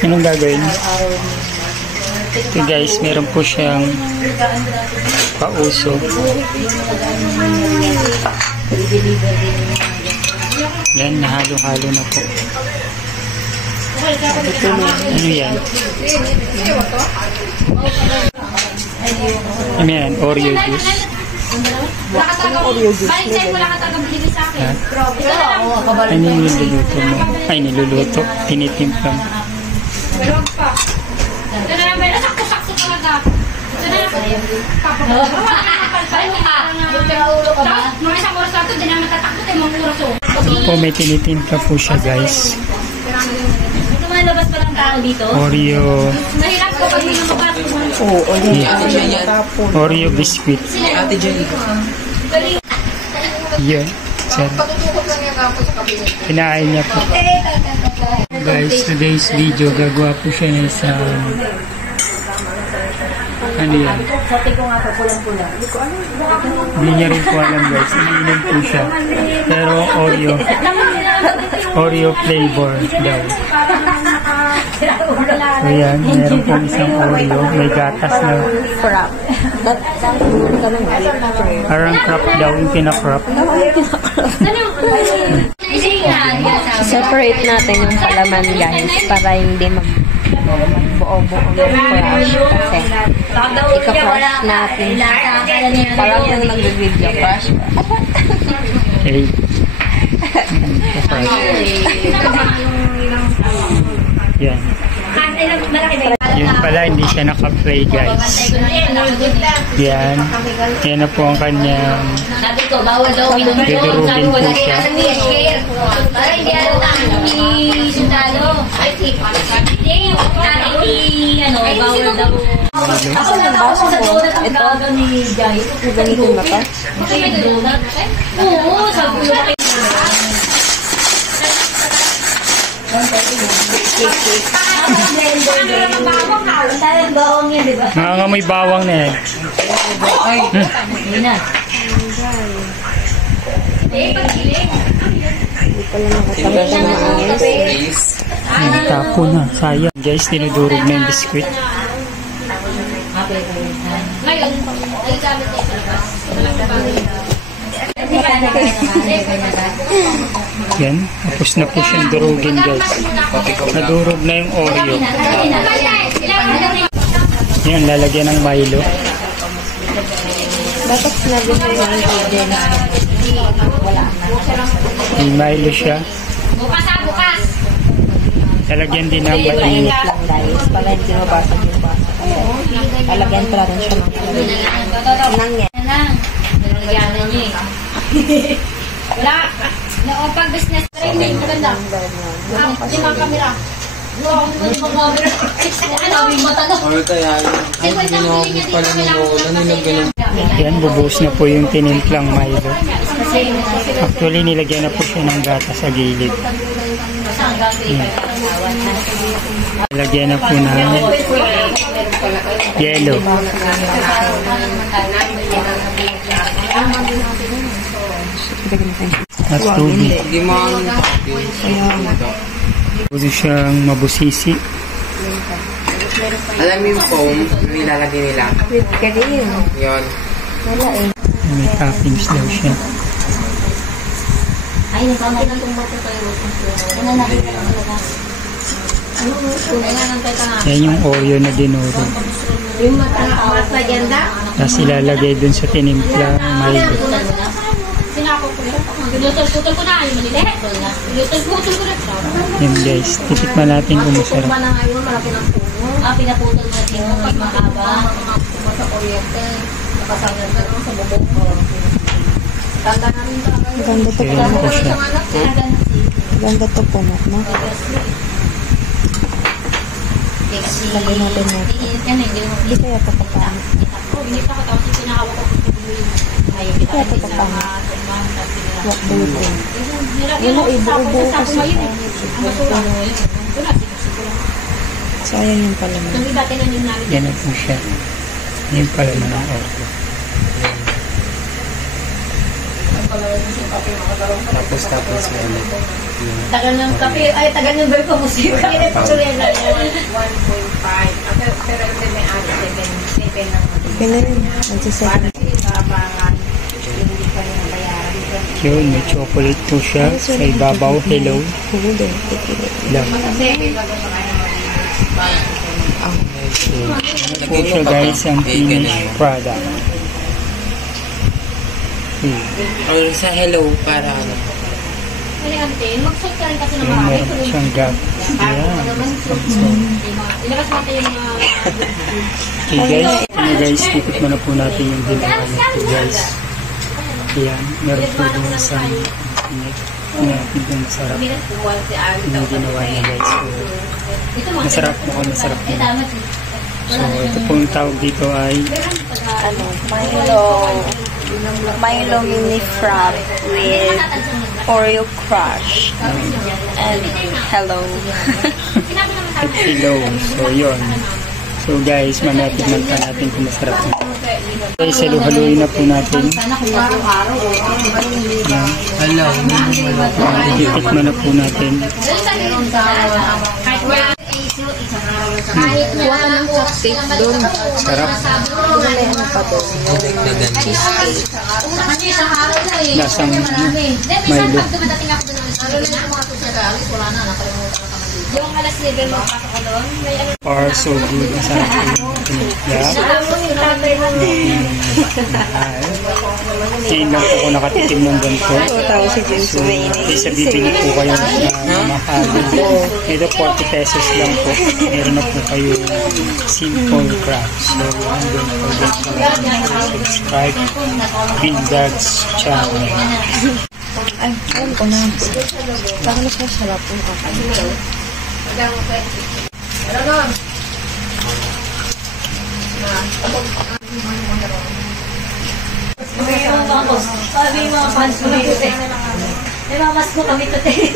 Anong gagawin? Ito guys, meron po siyang pauso. Yan, nahalo-halo na po. Ano yan? Ano yan? Oreo juice. Oreo juice. Ano yung niluluto mo? Ay, niluluto. Tinitimpla mo. Ito na naman, sakto-sakto talaga. Ito na naman. Mga isang oras na ito, di naman tatakot ay mga oras. Po, may tinitimpla po siya guys. Lumalabas pa lang tao dito. Oreo. Mahirap ko pag may namabat. Oo, Oreo biscuit. Ate Jenny. Yan. Kinain niya po. Guys, today's video, gagawa po siya ng isang ano yan? Hindi niya rin po alam guys. Iniinom po siya. Pero Oreo flavor daw. So yan, meron pong isang Oreo. May gatas na crap. parang crap daw yung kinakrap. Separate natin yung palaman guys para hindi magbuo-buo ng crush kasi ika-crush natin parang yung nag-video crush. Okay. Yan. Yun pala, hindi siya naka-play guys. Yan. Yan na po ang kanyang dudurugin po siya. Para hindi alam tayo ni Sundalo. Bawal daw. Ako natawa sa donut ang gaga ni Jai. Ganito na pa? May donut? Oo, sabi ko na kayo. Nangangamoy bawang na yan. Tapo na. Sayang. Guys, dinudurog na yung biskuit. Ngayon, nagagamit niya sa labas. Yan. Tapos na po siyang durugin guys. Nadurog na yung Oreo. Yan, lalagyan ng Milo. Dapat sinabi mo yung ingredient. May Milo siya. Bukas ha, bukas. Lalagyan din ng mainit. Mainit lang guys para hindi mabasag yung basa. Lalagyan pa rin siya ng nang yan. Yan lang. Nalagyanan niya eh. Wala. Pag business training, maganda. Limang kamera. Yan, bubuhos na po yung tinimplang Milo. Actually, nilagyan na po siya ng gata sa gilid. Nilagyan na po ng yellow. At tubig. Pwede siyang mabusisi. Alam mo yung foam na nilalagay nila? With cream. Yun. Wala eh. May toppings daw siya. Ay, nagkamay na itong bato tayo. Ano nakita lang talaga? Yan yung Oreo na dinuro. Yung mas maganda? Tapos ilalagay dun sa tinimpla Milo. Sinakop ko na. Pinutol-putol ko na. Yung maliliit. Pinutol-putol ko na. Yan guys, titikman natin kung masarap. Pinaputol na yung mahaba. Sa kuryente. Nakasangyan ka naman sa bubok ko. Tanda na rin talaga. Ganda to Ayan po siya. Ganda to po no? Lagay natin mo. Hindi kaya ito papaan. Hindi kaya ito papaan. What do you think? Wala ibu-ubo kasi. Sayang yung pala mo. Yan na po siya. Yan pala na ng Oreo. Tapos ulit. Tagal ng kape, ay tagal ng verko musika. Pero may ari, 7 lang. Kaya yun. Nagsiset. Yun, may chocolate po siya sa ibabaw. Hello. Lang. Ano po siya guys, ang finished product. Or sa hello, para ano. Mag-suot ka rin kasi ng Yun, marami. meron siyang gap. Ayan. Ilabas natin yung mga... Okay guys, ano guys, ikot mo na po natin yung ginawa nito guys. Ayan, meron po doon sa natin kung masarap yung ginawa niya guys. So, masarap, mukhang masarap na. So, ito pong tawag dito ay Ano, Milo mini frap with Oreo crush and hello. hello. So, yun. So guys, manatignan pa natin kung masarap na. Guys, halu-haluin na po natin. Hello. Itikman na po natin. Kuha ka ng cupcake doon. Sarap. Dagdagan. Lasang Milo. Yung alas 7 magpasok ko doon, may ano. Or so good. Masarap po yung tinipla. Ngayon lang po ako nakatikim ng ganito. Tapos si James So, kaysa bibili po kayo na mahal. Ito 40 pesos lang po. Meron na po kayo simple crafts. So, don't forget to subscribe Green Dogs channel. Ay, alam ko na. Parang mas masarap yung kakalimutan. Sabi yung mga fans mo dito. May mamas mo kami today.